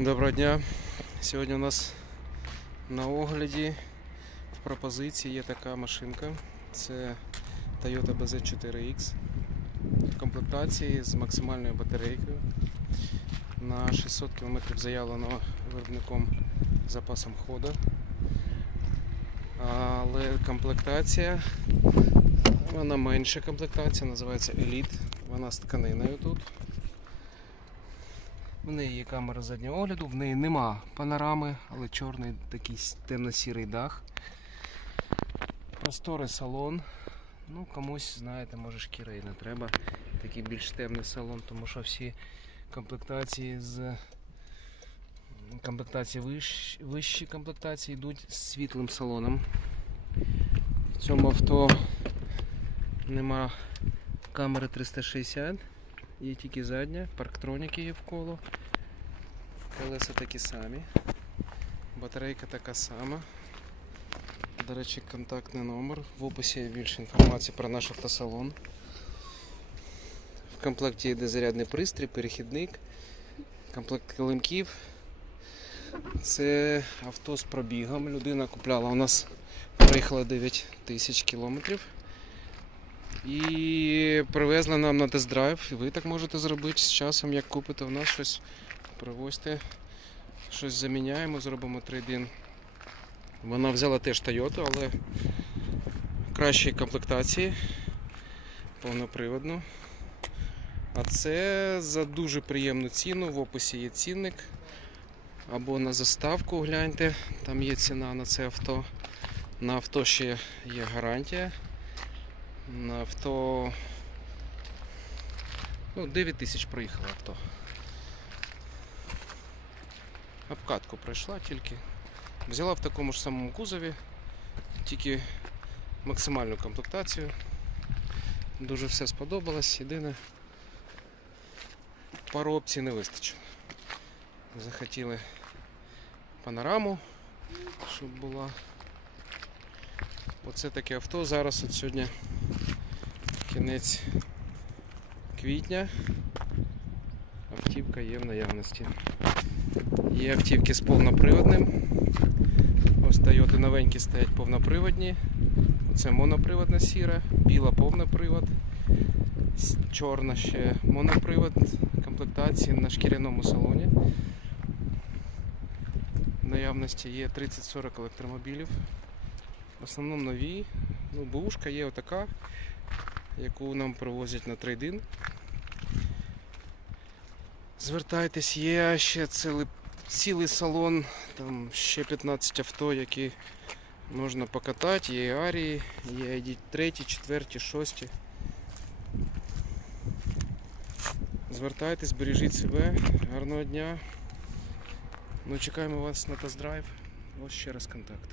Доброго дня. Сьогодні у нас на огляді в пропозиції є така машинка. Це Toyota BZ4X в комплектації з максимальною батарейкою. На 600 км заявлено виробником запасом ходу. Але комплектація, вона менша комплектація, називається Elite. Вона з тканиною тут. В неї є камера заднього огляду, в неї нема панорами, але чорний такий темно-сірий дах. Просторий салон. Ну, комусь, знаєте, може шкіра і не треба. Такий більш темний салон, тому що всі комплектації з комплектації вищ, вищі комплектації йдуть з світлим салоном. В цьому авто нема камери 360. Є тільки задня, парктроніки є вколо. Колеса такі самі. Батарейка така сама. До речі, контактний номер. В описі є більше інформації про наш автосалон. В комплекті йде зарядний пристрій, перехідник, комплект килимків. Це авто з пробігом. Людина купляла у нас, проїхала 9 тисяч кілометрів. І привезли нам на тест-драйв. Ви так можете зробити з часом, як купите у нас щось, привозьте, щось заміняємо, зробимо трейдин. Вона взяла теж Toyota, але в кращій комплектації, повноприводну. А це за дуже приємну ціну. В описі є цінник. Або на заставку гляньте, там є ціна на це авто. На авто ще є гарантія. Авто. Ну, 9 тисяч проїхало авто. Обкатку пройшла тільки. Взяла в такому ж самому кузові, тільки максимальну комплектацію. Дуже все сподобалось. Єдине, пару опцій не вистачило. Захотіли панораму, щоб була. Оце таке авто. Зараз от сьогодні кінець квітня. Автівка є в наявності. Є автівки з повноприводним. Ось Toyota новенькі стоять повноприводні. Оце моноприводна сіра, біла повнопривод, чорна ще монопривод комплектації на шкіряному салоні. В наявності є 30-40 електромобілів. В основному нові. Ну, бушка є отака, яку нам привозять на трейдин. Звертайтесь, є ще цілий, цілий салон, там ще 15 авто, які можна покатати, є арії, є і треті, четверті, шості. Звертайтесь, бережіть себе, гарного дня. Ну, чекаємо вас на тест-драйв. Ось ще раз контакт.